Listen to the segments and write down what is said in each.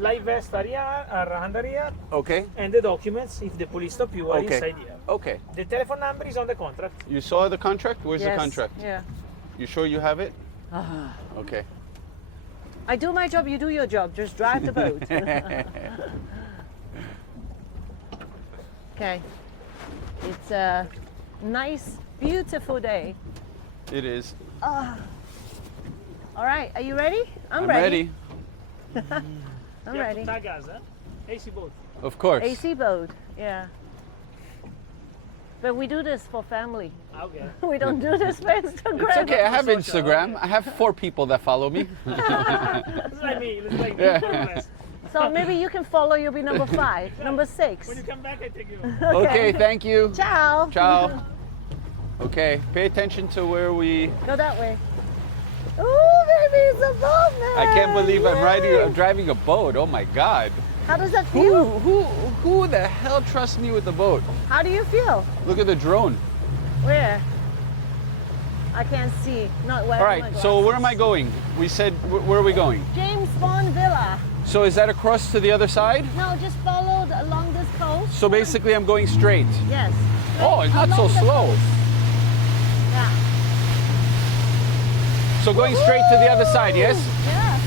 live vest are under here, Okay. and the documents, if the police stop you, are Okay. inside here. Okay. The telephone number is on the contract. You saw the contract? Where's the Yes, contract? Yeah. You sure you have it? Okay. I do my job, you do your job. Just drive the boat. Okay. It's a nice, beautiful day. It is. All right, are you ready? I'm ready. I'm You have ready. to tag us, huh? AC boat. Of course. AC boat, yeah. But we do this for family. Okay. We don't do this for Instagram. It's okay. I have Social, Instagram. I have 4 people that follow me. It's like me. It's like me. Yeah. So maybe you can follow, you'll be number 5, number 6. When you come back, I take you. Okay, thank you. Ciao. Ciao. Okay, pay attention to where we. Go that way. Ooh, baby, it's a boat, man. I can't believe I'm Yay. driving a boat. Oh my God. How does that feel? Who the hell trusts me with the boat? How do you feel? Look at the drone. Where? I can't see. Not where. All right, so where am I going? We said, where are we going? James Bond Villa. So is that across to the other side? No, just followed along this coast. So basically I'm going straight. Yes. Oh, it's not so Along the slow. coast. Yeah. So going straight to the other side, yes? Yeah.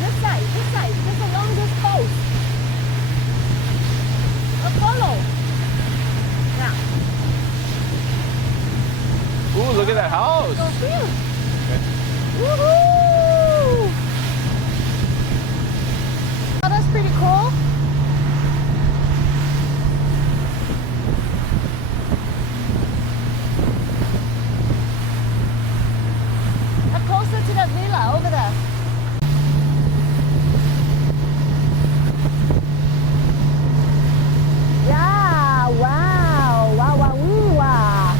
This side, just along this coast. Follow. Yeah. Ooh, look at that house. Go feel. Woohoo! Oh, that's pretty cool. Closer to that villa over there. Yeah, wow, wow, wow, wee, wow.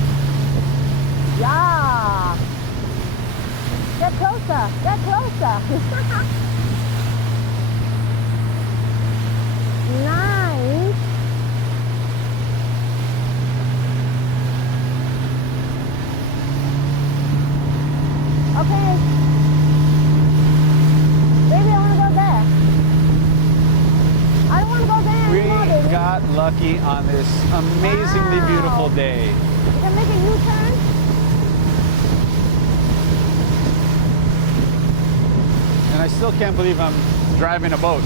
Yeah. Get closer, get closer. Nice. Okay. Baby, I want to go there. I don't want to go there We anymore, baby. got lucky on this amazingly Wow. beautiful day. You can make a U-turn. And I still can't believe I'm driving a boat.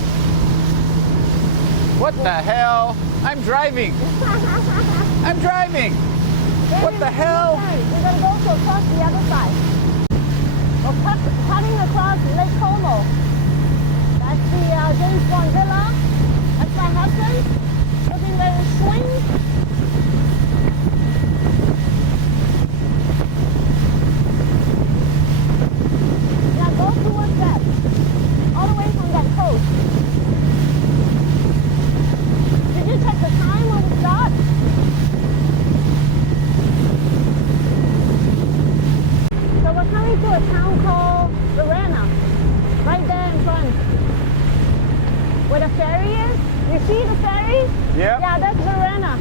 What the hell? I'm driving. I'm driving. Baby, What the make a hell? U-turn. We're going to go to across the other side. We're cutting across Lake Como. That's the James Bond Villa. That's my husband. Looking very swing. Yeah, go towards that. All the way from that coast. Did you check the time when we start? So we're coming to a town called Verena, right there in front. Where the ferry is. You see the ferry? Yeah. Yeah, that's Verena.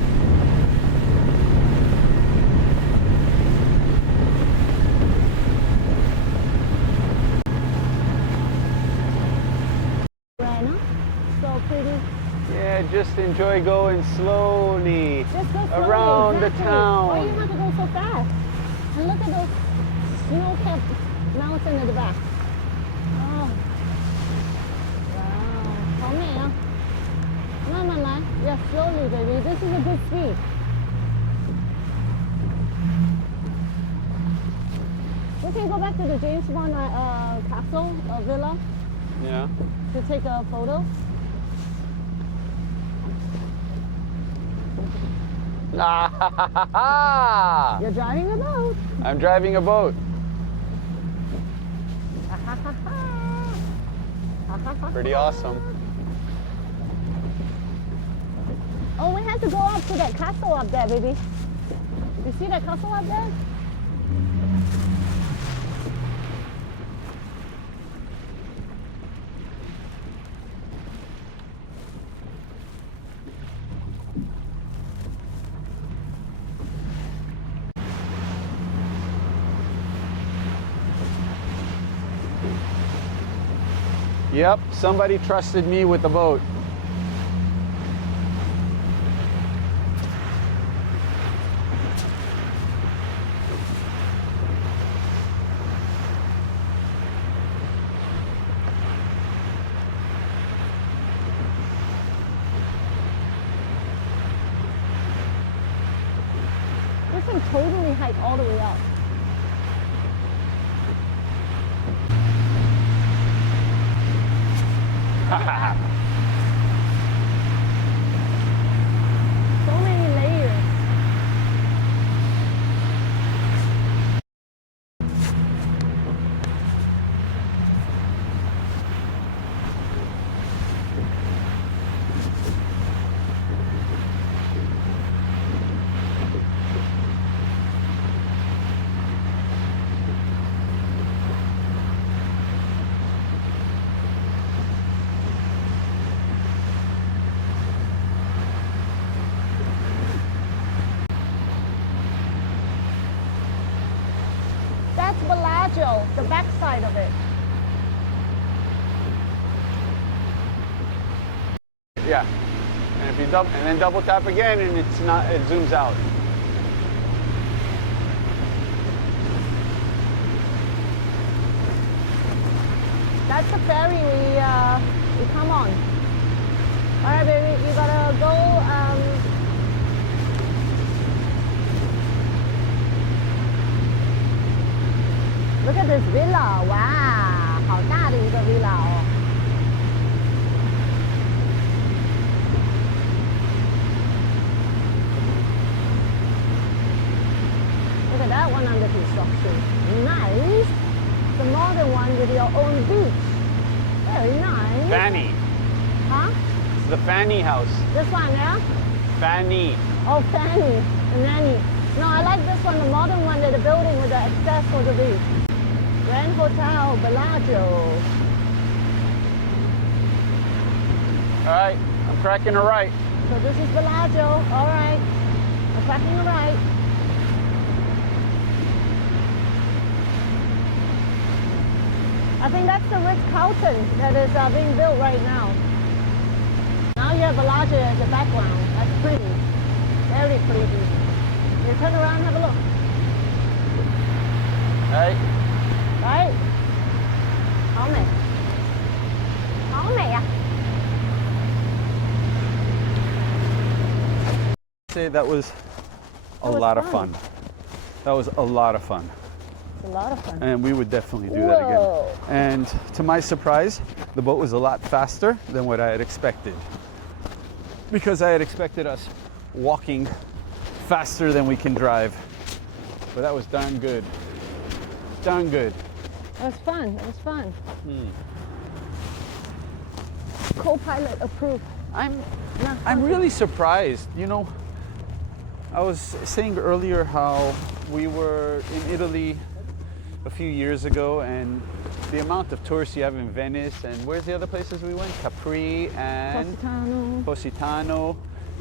Verena, so pretty. Yeah, just enjoy going slowly Just go slowly, around the exactly. town. Why you have to go so fast? And look at those snow-capped mountains in the back. Oh. Wow. 好美啊.慢慢. Yeah, slowly, baby. This is a good speed. We can go back to the James Bond castle villa Yeah. to take a photo. You're driving a boat. I'm driving a boat. Pretty awesome. Oh, we have to go up to that castle up there, baby. You see that castle up there? Yep, somebody trusted me with the boat. This can totally hike all the way up. So many layers. That's Bellagio, the backside of it. Yeah. And if you and then double tap again, and it zooms out. That's the ferry we come on. All right, baby, you gotta go. Look at this villa! Wow, 好大的一个 villa 哦。Look at that one under construction. Nice. The modern one with your own beach. Very nice. Fanny. Huh? It's the Fanny house. This one, yeah? Fanny. Oh, Fanny. The nanny. No, I like this one, the modern one, the building with the access for the beach. Grand Hotel, Bellagio. All right, I'm cracking a right. So this is Bellagio. All right. I'm cracking a right. I think that's the Ritz-Carlton that is being built right now. Now you have Bellagio as the background. That's pretty. Very pretty. You turn around and have a look. Right. Right? Hảo mày. Hảo mày à? Say that was a It was lot of fun. fun. That was a lot of fun. It's a lot of fun. And we would definitely do that again. Whoa. And to my surprise, the boat was a lot faster than what I had expected. Because I had expected us walking faster than we can drive. But that was darn good. Darn good. It was fun. It was fun. Co-pilot approved. I'm really surprised. You know, I was saying earlier how we were in Italy a few years ago, and the amount of tourists you have in Venice, and where's the other places we went? Capri and Positano. Positano.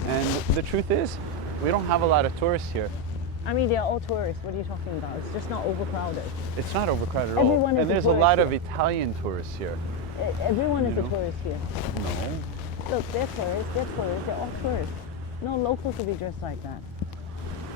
And the truth is, we don't have a lot of tourists here. I mean, they're all tourists. What are you talking about? It's just not overcrowded. It's not overcrowded at Everyone all. is And a there's a tourist lot of here. Italian tourists here. Everyone is You a know? tourist here. No. Look, they're tourists. They're tourists. They're all tourists. No local to be dressed like that.